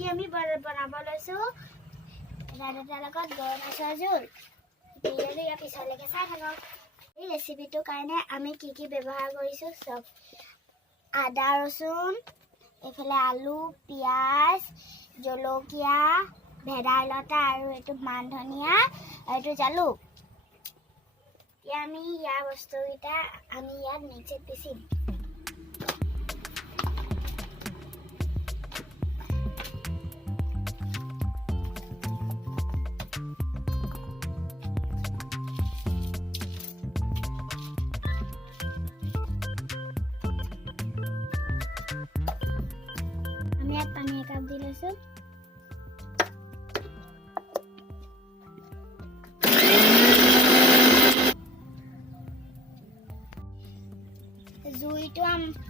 আজি আমি বনাব লৈছোঁ ৰাইতাৰ লগত গৰৈ মাছৰ জোল। ভিডিঅ'টো ইয়াৰ পিছলৈকে চাই থাকক। এই ৰেচিপিটোৰ কাৰণে আমি কি কি ব্যৱহাৰ কৰিছোঁ চব। আদা ৰচুন, এইফালে আলু, পিঁয়াজ, জলকীয়া, ভেদাইলতা আৰু এইটো মান ধনিয়া আৰু এইটো জালুক। এতিয়া আমি ইয়াৰ বস্তুকেইটা আমি ইয়াত মিক্সিত পিচিম। আমি ইয়াত পানী একাপ দি লৈছোঁ। জুইটো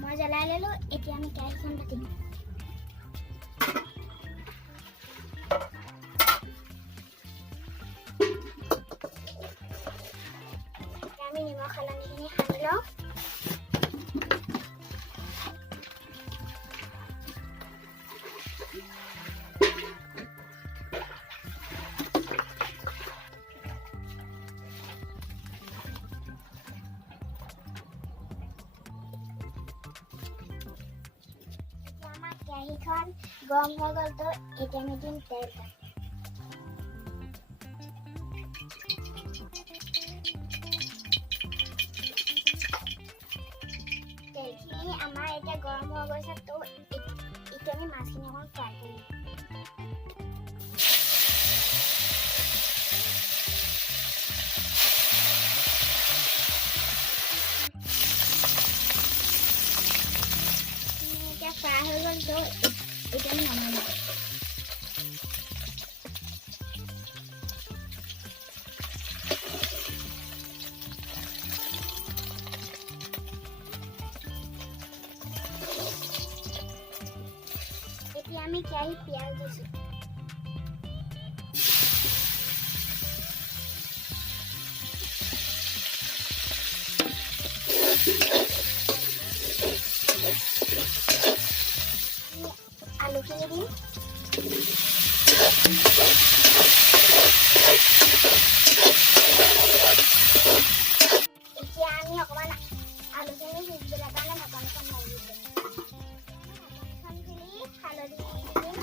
মই জ্বলাই ল'লোঁ। এতিয়া আমি কেৰাহীখন পাতিম। আমি নিমখ হালধিখিনি সানি লওঁ। কেৰাহীখন গৰম হৈ গ'ল তো এতিয়া আমি দিম তেল। তেলখিনি আমাৰ এতিয়া গৰম হৈ গৈছে তো এতিয়া আমি মাছখিনি অকণ ফ্ৰাই কৰিম। ফ্ৰাই হৈ গ'ল তো এতিয়া আমি নমাই লওঁ। এতিয়া আমি কেৰাহীত পিঁয়াজ দিছোঁ। আলুখিনি দিম। এতিয়া আমি অকণমান আলুখিনি সিজিবলৈ কাৰণে ঢাকনখন মাৰি দিছোঁ। হালধি দিম।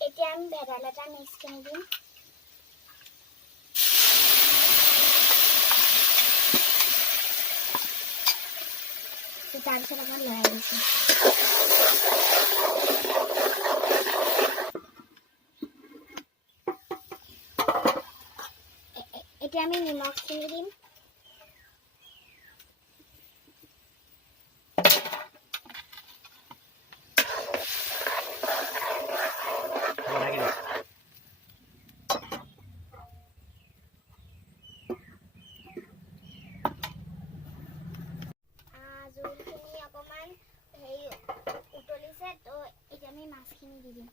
এতিয়া আমি ভেদাইলতা মিক্সখিনি দিম। তাৰপিছত অকণ লৰাই দিছোঁ। এতিয়া আমি নিমখখিনি দিম। জোলখিনি অকণমান উতলিছে তো এতিয়া আমি মাছখিনি দি দিম।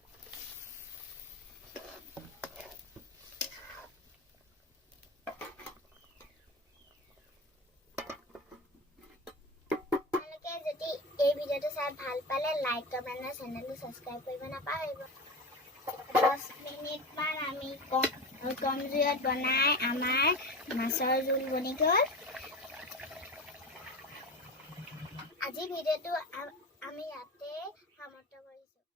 আপোনালোকে যদি এই ভিডিঅ'টো চাই ভাল পালে লাইক কমেণ্ট আৰু চেনেলটো ছাবস্ক্ৰাইব কৰিব নাপাহৰিব। 10 মিনিটমান আমি কম জুইত বনাই আমাৰ মাছৰ জোল বনি গ'ল। আজি ভিডিঅ'টো